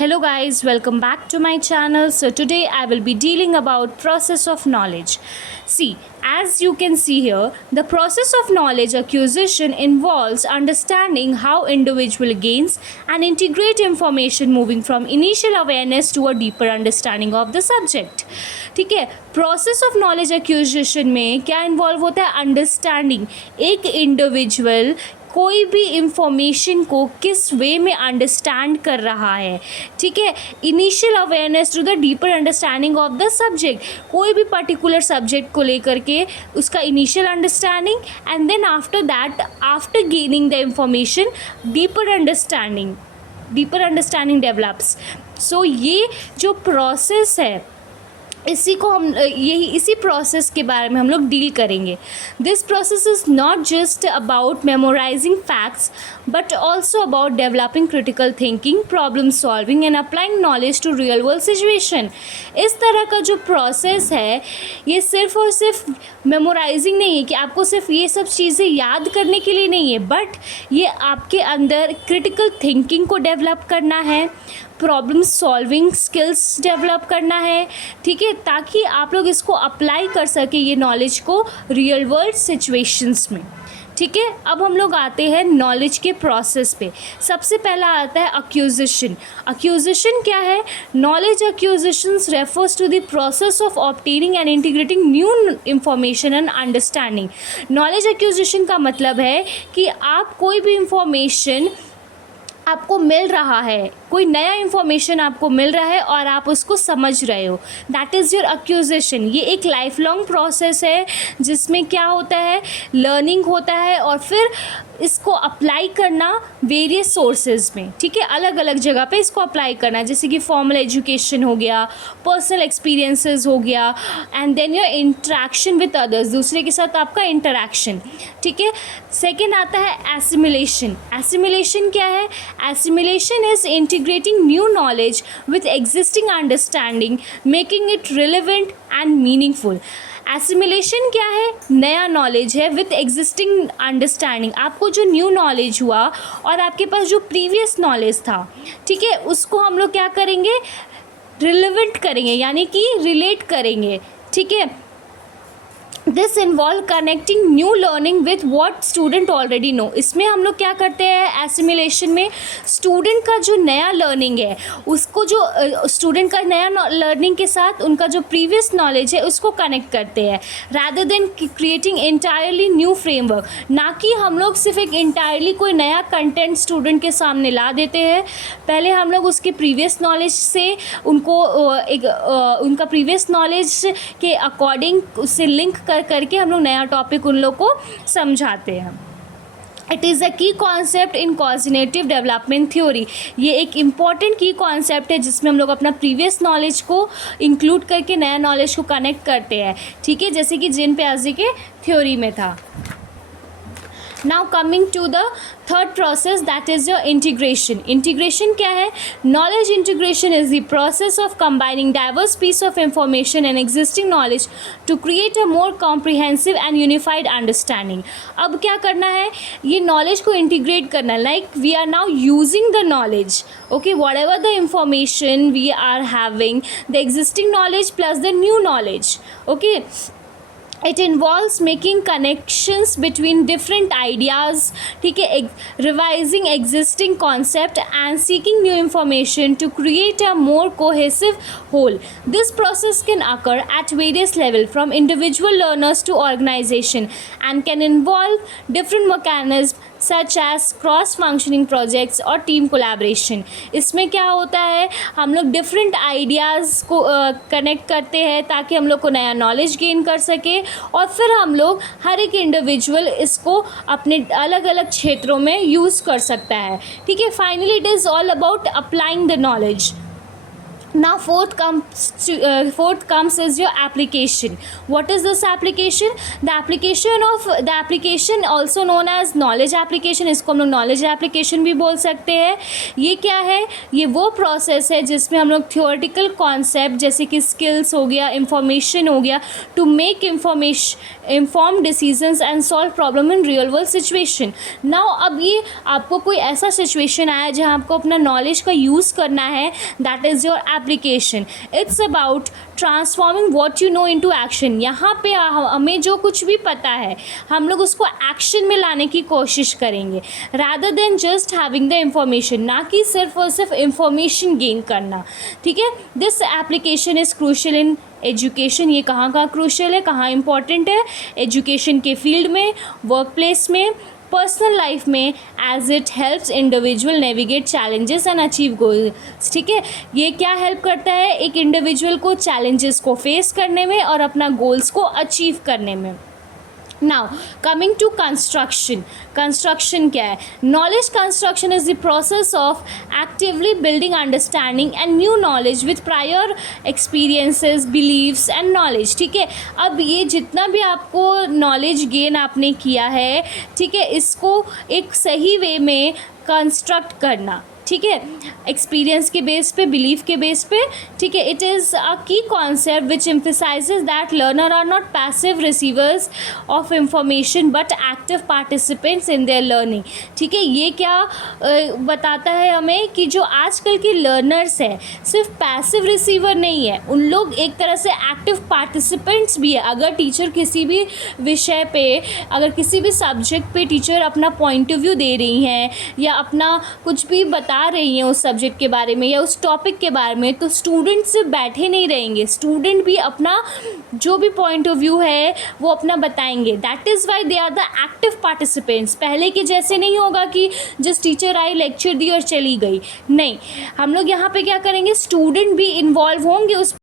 Hello guys, welcome back to my channel. So today I will be dealing about process of knowledge. See, as you can see here, the process of knowledge acquisition involves understanding how individual gains and integrate information moving from initial awareness to a deeper understanding of the subject. ठीक है, process of knowledge acquisition में क्या involve होता है? Understanding, एक individual कोई भी information को किस वे में अंडरस्टैंड कर रहा है. ठीक है, initial awareness to the deeper understanding of the subject, कोई भी पर्टिकुलर सब्जेक्ट को लेकर के उसका initial understanding and then after that, after gaining the information, deeper understanding develops. So ये जो प्रोसेस है, इसी प्रोसेस के बारे में हम लोग डील करेंगे. This process is not just about memorising facts but also about developing critical thinking, problem solving and applying knowledge to real world situation. इस तरह का जो प्रोसेस है ये सिर्फ और सिर्फ मेमोराइजिंग नहीं है कि आपको सिर्फ ये सब चीज़ें याद करने के लिए नहीं है, बट ये आपके अंदर क्रिटिकल थिंकिंग को डेवलप करना है, प्रॉब्लम सॉल्विंग स्किल्स डेवलप करना है. ठीक है, ताकि आप लोग इसको अप्लाई कर सके ये नॉलेज को रियल वर्ल्ड सिचुएशंस में. ठीक है, अब हम लोग आते हैं नॉलेज के प्रोसेस पे. सबसे पहला आता है एक्विजिशन. एक्विजिशन क्या है? Knowledge acquisitions refers to the process of obtaining and integrating new information and understanding. Knowledge acquisition का मतलब है कि आप कोई भी इंफॉर्मेशन आपको मिल रहा है, कोई नया इन्फॉर्मेशन आपको मिल रहा है और आप उसको समझ रहे हो, दैट इज़ योर एक्विजिशन. ये एक लाइफ लॉन्ग प्रोसेस है जिसमें क्या होता है, लर्निंग होता है और फिर इसको अप्लाई करना वेरियस सोर्सेज में. ठीक है, अलग अलग जगह पे इसको अप्लाई करना, जैसे कि फॉर्मल एजुकेशन हो गया, पर्सनल एक्सपीरियंसेस हो गया, and then your interaction with others, दूसरे के साथ आपका इंटरेक्शन. ठीक है, सेकेंड आता है एसिमिलेशन. एसिमिलेशन क्या है? Assimilation is integrating new knowledge with existing understanding, making it relevant and meaningful. Assimilation क्या है? नया नॉलेज है विथ एग्जिस्टिंग अंडरस्टैंडिंग. आपको जो न्यू नॉलेज हुआ और आपके पास जो प्रीवियस नॉलेज था, ठीक है, उसको हम लोग क्या करेंगे? रिलेवेंट करेंगे, यानी कि रिलेट करेंगे. ठीक है, this involve connecting new learning with what student already know. इसमें हम लोग क्या करते हैं एसिमिलेशन में? स्टूडेंट का जो नया लर्निंग है उसको, जो स्टूडेंट का नया लर्निंग के साथ उनका जो प्रीवियस नॉलेज है उसको कनेक्ट करते हैं, rather than creating entirely new framework. ना कि हम लोग सिर्फ एक इंटायरली कोई नया कंटेंट स्टूडेंट के सामने ला देते हैं. पहले हम लोग उसके प्रीवियस नॉलेज से उनको उनका प्रीवियस नॉलेज के अकॉर्डिंग उससे लिंक करके हम लोग नया टॉपिक उन लोग को समझाते हैं. It is a key concept in cognitive development theory. ये एक इम्पॉर्टेंट की कॉन्सेप्ट है जिसमें हम लोग अपना प्रीवियस नॉलेज को इंक्लूड करके नया नॉलेज को कनेक्ट करते हैं. ठीक है, जैसे कि जीन पियाजे के थ्योरी में था. Now coming to the third process, that is your integration. Integration क्या है? Knowledge integration is the process of combining diverse piece of information and existing knowledge to create a more comprehensive and unified understanding. अब क्या करना है? ये knowledge को integrate करना, like we are now using the knowledge. Okay, whatever the information we are having, the existing knowledge plus the new knowledge. Okay, it involves making connections between different ideas. ठीक है, revising existing concept and seeking new information to create a more cohesive whole. This process can occur at various levels from individual learners to organization and can involve different mechanisms such as cross functioning projects और team collaboration. इसमें क्या होता है, हम लोग different ideas को connect करते हैं ताकि हम लोग को नया नॉलेज गेन कर सके और फिर हम लोग हर एक इंडिविजुअल इसको अपने अलग अलग क्षेत्रों में यूज़ कर सकता है. ठीक है, finally it is all about applying the knowledge. Now fourth comes is your application. What is this application? The application also known as knowledge application, इसको हम लोग knowledge application भी बोल सकते हैं. ये क्या है? ये वो प्रोसेस है जिसमें हम लोग थियोरेटिकल कॉन्सेप्ट जैसे कि स्किल्स हो गया, इंफॉर्मेशन हो गया, to make inform decisions and solve problem in real world situation. Now अब ये आपको कोई ऐसा सिचुएशन आया जहाँ आपको अपना नॉलेज का यूज़ करना है, that is your application. It's about transforming what you know into action. यहाँ पे हमें जो कुछ भी पता है हम लोग उसको एक्शन में लाने की कोशिश करेंगे, rather than just having the information, ना कि सिर्फ और सिर्फ इंफॉर्मेशन गेन करना. ठीक है. This application is crucial in education. ये कहाँ क्रूशियल है, कहाँ इंपॉर्टेंट है? एजुकेशन के फील्ड में, वर्क प्लेस में, पर्सनल लाइफ में, as it helps individual navigate challenges and achieve goals. ठीक है. ये क्या हेल्प करता है? एक इंडिविजुअल को चैलेंजेस को फेस करने में और अपना गोल्स को अचीव करने में. नाउ कमिंग टू कंस्ट्रक्शन क्या है? Knowledge construction is the process of actively building understanding and new knowledge with prior experiences, beliefs and knowledge. ठीक है. अब ये जितना भी आपको नॉलेज गेन आपने किया है, ठीक है, इसको एक सही वे में कंस्ट्रक्ट करना. ठीक है. एक्सपीरियंस के बेस पे, बिलीफ के बेस पे. ठीक है. It is a key concept which emphasizes that learner are not passive receivers of information but active participants in their learning. ठीक है. ये क्या बताता है हमें कि जो आजकल के लर्नर्स हैं सिर्फ पैसिव रिसीवर नहीं है, उन लोग एक तरह से एक्टिव पार्टिसिपेंट्स भी है. अगर टीचर किसी भी विषय पे, अगर किसी भी सब्जेक्ट पे टीचर अपना पॉइंट ऑफ व्यू दे रही हैं या अपना कुछ भी बता रही हैं उस सब्जेक्ट के बारे में या उस टॉपिक के बारे में, तो स्टूडेंट सिर्फ बैठे नहीं रहेंगे, स्टूडेंट भी अपना जो भी पॉइंट ऑफ व्यू है वो अपना बताएंगे. That is why they are the active participants. पहले के जैसे नहीं होगा कि जस्ट टीचर आई, लेक्चर दी और चली गई. नहीं, हम लोग यहाँ पे क्या करेंगे, स्टूडेंट भी इन्वॉल्व होंगे उस